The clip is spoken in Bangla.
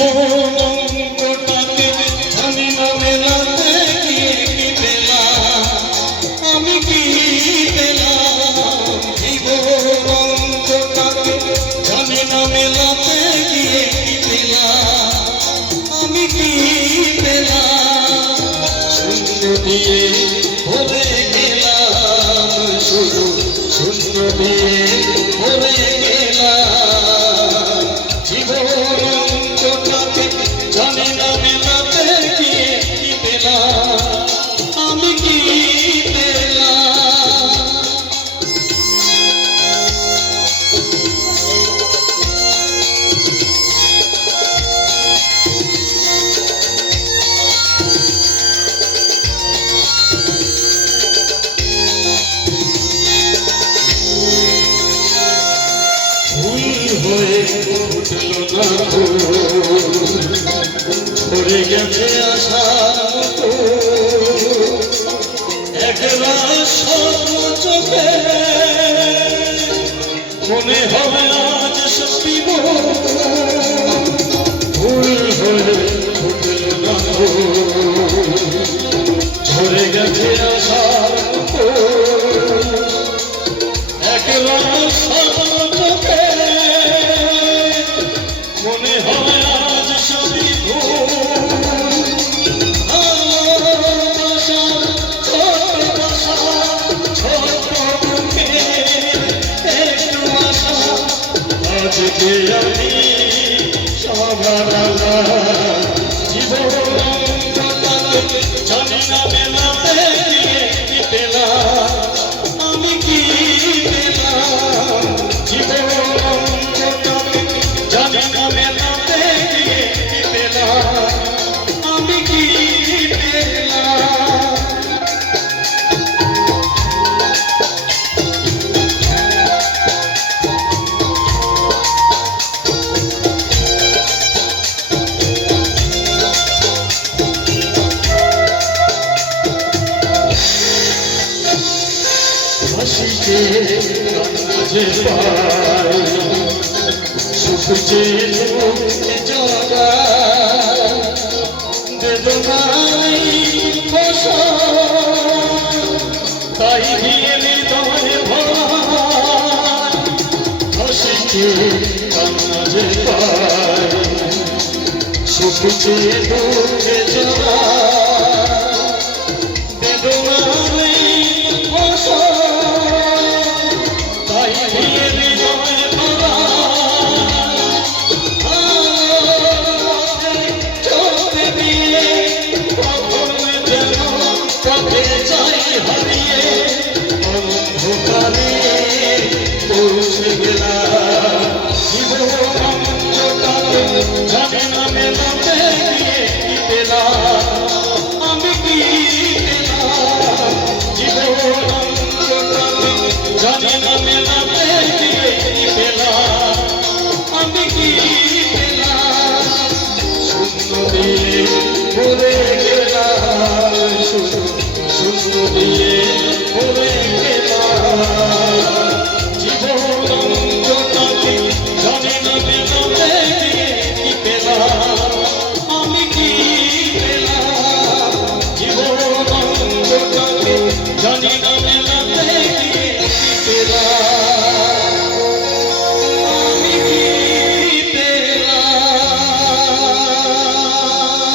জীবনটাকে জানি না মেলাতে গিয়ে কি পেলাম, আমি কি পেলাম। জীবনটাকে জানি না মেলাতে গিয়ে কি পেলাম, আমি কি পেলাম। শূন্য দিয়ে ভরে গেলাম, শুধু শূন্য দিয়ে ভরে গেলাম। জীবনটাকে জানি না মেলাতে গিয়ে কি পেলাম, আমি কি পেলাম। ভরে গেছে আশার মতো একলা স্বপ্ন চোখে, মনে হবে আজ সত্যি ভুল হয়ে ফুটল না। ভরে গেছে আশার মতো একলা স্বপ্ন চোখে, মনে হয় আজ সবই ভুল। ভালোবাসার ছোট বুকে একটু আশা, আজকে আমি সবার আলা। জীবনটাকে জানি না মেলাতে গিয়ে কি পেলাম, আমি কি পেলাম। জীবনটাকে জানি না মেলাতে গিয়ে কি পেলাম, আমি কি পেলাম। হাসিতে কান্নাজে পাই, সুখ যে মুখে জগা, বেদনাই ভাষা, তাই দিয়ে হৃদয় ভরা। হাসিতে কান্নাজে পাই, সুখ যে মুখে জগা, বেদনাই ভাষা, তাই দিয়ে হৃদয় ভরা। চলতে দিয়ে কখন যেন পথে যাই হারিয়ে, অন্ধকারে পৌঁছে গেলাম। জীবনটাকে জানি না মেলাতে গিয়ে কি পেলাম, আমি কি পেলাম। জীবনটাকে জানি না মেলাতে গিয়ে কি পেলাম, আমি কি পেলাম। শূন্য দিয়ে ভরে গেলাম, শূন্য দিয়ে ভরে